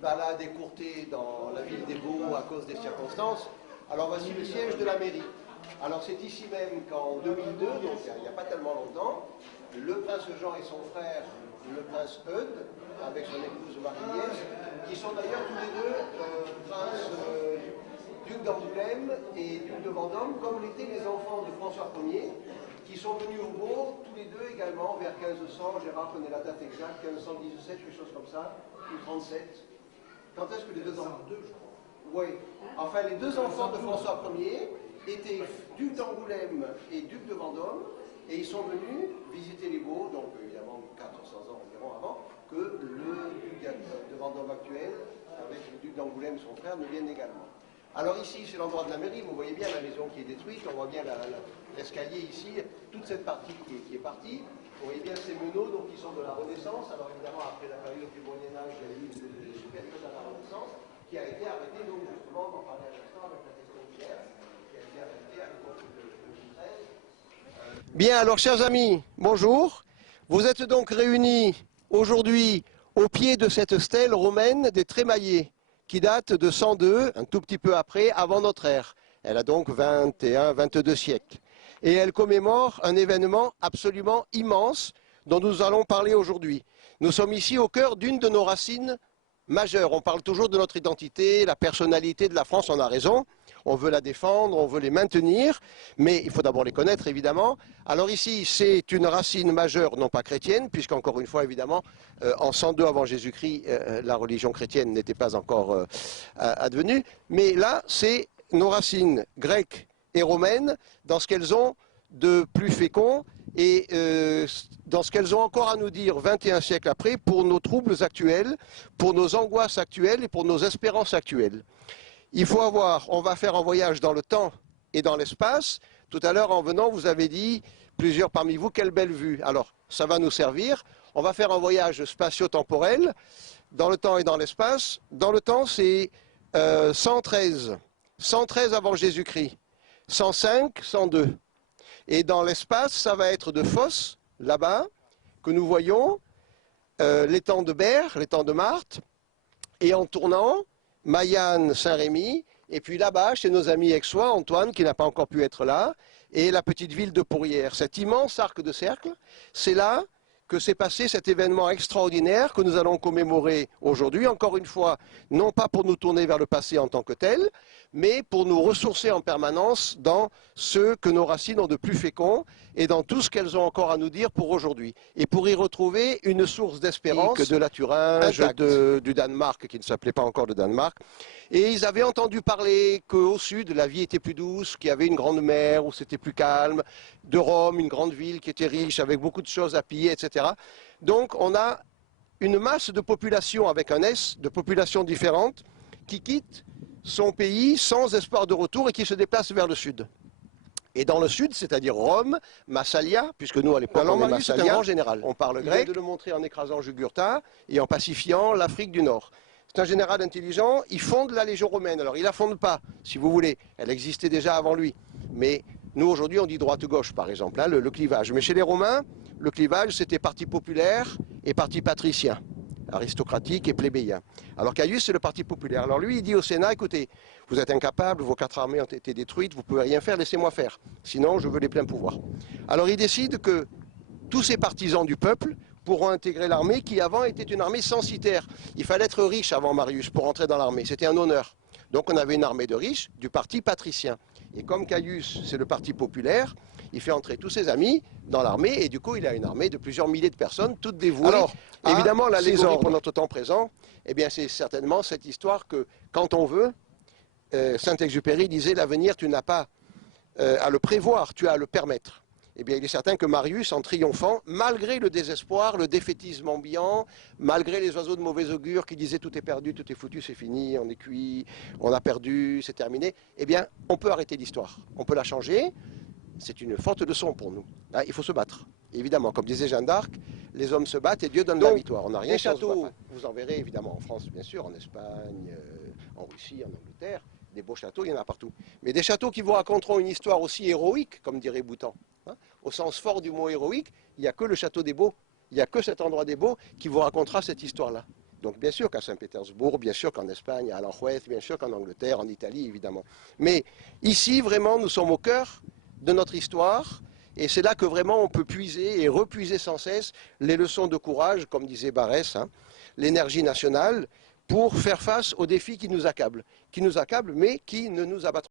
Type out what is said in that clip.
Balade écourtée dans la ville des Baux à cause des circonstances. Alors voici le siège de la mairie. Alors c'est ici même qu'en 2002, donc il n'y a pas tellement longtemps, le prince Jean et son frère, le prince Eudes, avec son épouse Marie-Nièce, qui sont d'ailleurs tous les deux princes ducs d'Angoulême et ducs de Vendôme, comme l'étaient les enfants de François Ier, qui sont venus au Baux, tous les deux également, vers 1500, Gérard connaît la date exacte, 1517, quelque chose comme ça, ou 37. Quand est-ce que les deux enfants? Oui. Enfin, les deux enfants de François Ier étaient ducs d'Angoulême et ducs de Vendôme, et ils sont venus visiter les Baux, donc évidemment 400 ans environ avant, que le duc de Vendôme actuel, avec le duc d'Angoulême, son frère, ne viennent également. Alors ici, c'est l'endroit de la mairie, vous voyez bien la maison qui est détruite, on voit bien l'escalier ici, toute cette partie qui est partie. Vous voyez bien ces meneaux donc, qui sont de la Renaissance. Alors évidemment, après la période du Moyen-Âge, il y a eu une super période à la Renaissance qui a été arrêtée, donc justement, on en parlait à l'instant avec la question de Pierre, qui a été arrêtée à l'époque de 2013. Bien, alors chers amis, bonjour. Vous êtes donc réunis aujourd'hui au pied de cette stèle romaine des Trémaillés, qui date de 102, un tout petit peu après, avant notre ère. Elle a donc 21, 22 siècles. Et elle commémore un événement absolument immense dont nous allons parler aujourd'hui. Nous sommes ici au cœur d'une de nos racines majeures. On parle toujours de notre identité, la personnalité de la France, on a raison. On veut la défendre, on veut les maintenir, mais il faut d'abord les connaître, évidemment. Alors ici, c'est une racine majeure, non pas chrétienne, puisqu'encore une fois, évidemment, en 102 avant Jésus-Christ, la religion chrétienne n'était pas encore advenue. Mais là, c'est nos racines grecques et romaines dans ce qu'elles ont de plus fécond et dans ce qu'elles ont encore à nous dire 21 siècles après pour nos troubles actuels, pour nos angoisses actuelles et pour nos espérances actuelles. Il faut on va faire un voyage dans le temps et dans l'espace. Tout à l'heure en venant, vous avez dit, plusieurs parmi vous, quelle belle vue. Alors, ça va nous servir. On va faire un voyage spatio-temporel dans le temps et dans l'espace. Dans le temps, c'est 113 avant Jésus-Christ. 105, 102. Et dans l'espace, ça va être de Phos, là-bas, que nous voyons, l'étang de Berre, l'étang de Marthe, et en tournant, Mayanne, Saint-Rémy, et puis là-bas, chez nos amis aixois, Antoine, qui n'a pas encore pu être là, et la petite ville de Pourrières. Cet immense arc de cercle, c'est là que s'est passé cet événement extraordinaire que nous allons commémorer aujourd'hui, encore une fois, non pas pour nous tourner vers le passé en tant que tel, mais pour nous ressourcer en permanence dans ce que nos racines ont de plus fécond et dans tout ce qu'elles ont encore à nous dire pour aujourd'hui. Et pour y retrouver une source d'espérance de la Thuringe, du Danemark, qui ne s'appelait pas encore le Danemark. Et ils avaient entendu parler qu'au sud, la vie était plus douce, qu'il y avait une grande mer où c'était plus calme, de Rome, une grande ville qui était riche, avec beaucoup de choses à piller, etc. Donc on a une masse de population, avec un S, de populations différentes, qui quittent son pays sans espoir de retour et qui se déplace vers le sud. Et dans le sud, c'est-à-dire Rome, Massalia, puisque nous à l'époque on est Massalia, c'est un grand général. On parle grec. Il vient de le montrer en écrasant Jugurtha et en pacifiant l'Afrique du Nord. C'est un général intelligent, il fonde la Légion romaine. Alors il ne la fonde pas, si vous voulez, elle existait déjà avant lui. Mais nous aujourd'hui on dit droite-gauche par exemple, hein, le clivage. Mais chez les Romains, le clivage c'était parti populaire et parti patricien, aristocratique et plébéien. Alors Caius c'est le parti populaire. Alors lui il dit au Sénat, écoutez, vous êtes incapables, vos 4 armées ont été détruites, vous ne pouvez rien faire, laissez-moi faire. Sinon je veux les pleins pouvoirs. Alors il décide que tous ces partisans du peuple pourront intégrer l'armée qui avant était une armée censitaire. Il fallait être riche avant Marius pour entrer dans l'armée, c'était un honneur. Donc on avait une armée de riches du parti patricien. Et comme Caius c'est le parti populaire, il fait entrer tous ses amis dans l'armée et du coup il a une armée de plusieurs milliers de personnes, toutes dévouées. Alors évidemment l'allégorie pour notre temps présent, eh bien c'est certainement cette histoire que quand on veut, Saint-Exupéry disait l'avenir tu n'as pas à le prévoir, tu as à le permettre. eh bien, il est certain que Marius, en triomphant, malgré le désespoir, le défaitisme ambiant, malgré les oiseaux de mauvais augure qui disaient tout est perdu, tout est foutu, c'est fini, on est cuit, on a perdu, c'est terminé, eh bien, on peut arrêter l'histoire, on peut la changer. C'est une forte leçon pour nous. Là, il faut se battre. Évidemment, comme disait Jeanne d'Arc, les hommes se battent et Dieu donne la victoire. On n'a rien. Des châteaux, vous en verrez évidemment en France, bien sûr, en Espagne, en Russie, en Angleterre. Des beaux châteaux, il y en a partout. Mais des châteaux qui vous raconteront une histoire aussi héroïque, comme dirait Boutan, hein, au sens fort du mot héroïque, il n'y a que le château des Baux, il n'y a que cet endroit des Baux qui vous racontera cette histoire-là. Donc bien sûr qu'à Saint-Pétersbourg, bien sûr qu'en Espagne, à Aranjuez, bien sûr qu'en Angleterre, en Italie, évidemment. Mais ici, vraiment, nous sommes au cœur de notre histoire, et c'est là que vraiment on peut puiser et repuiser sans cesse les leçons de courage, comme disait Barès, hein, l'énergie nationale, pour faire face aux défis qui nous accablent, mais qui ne nous abattront pas.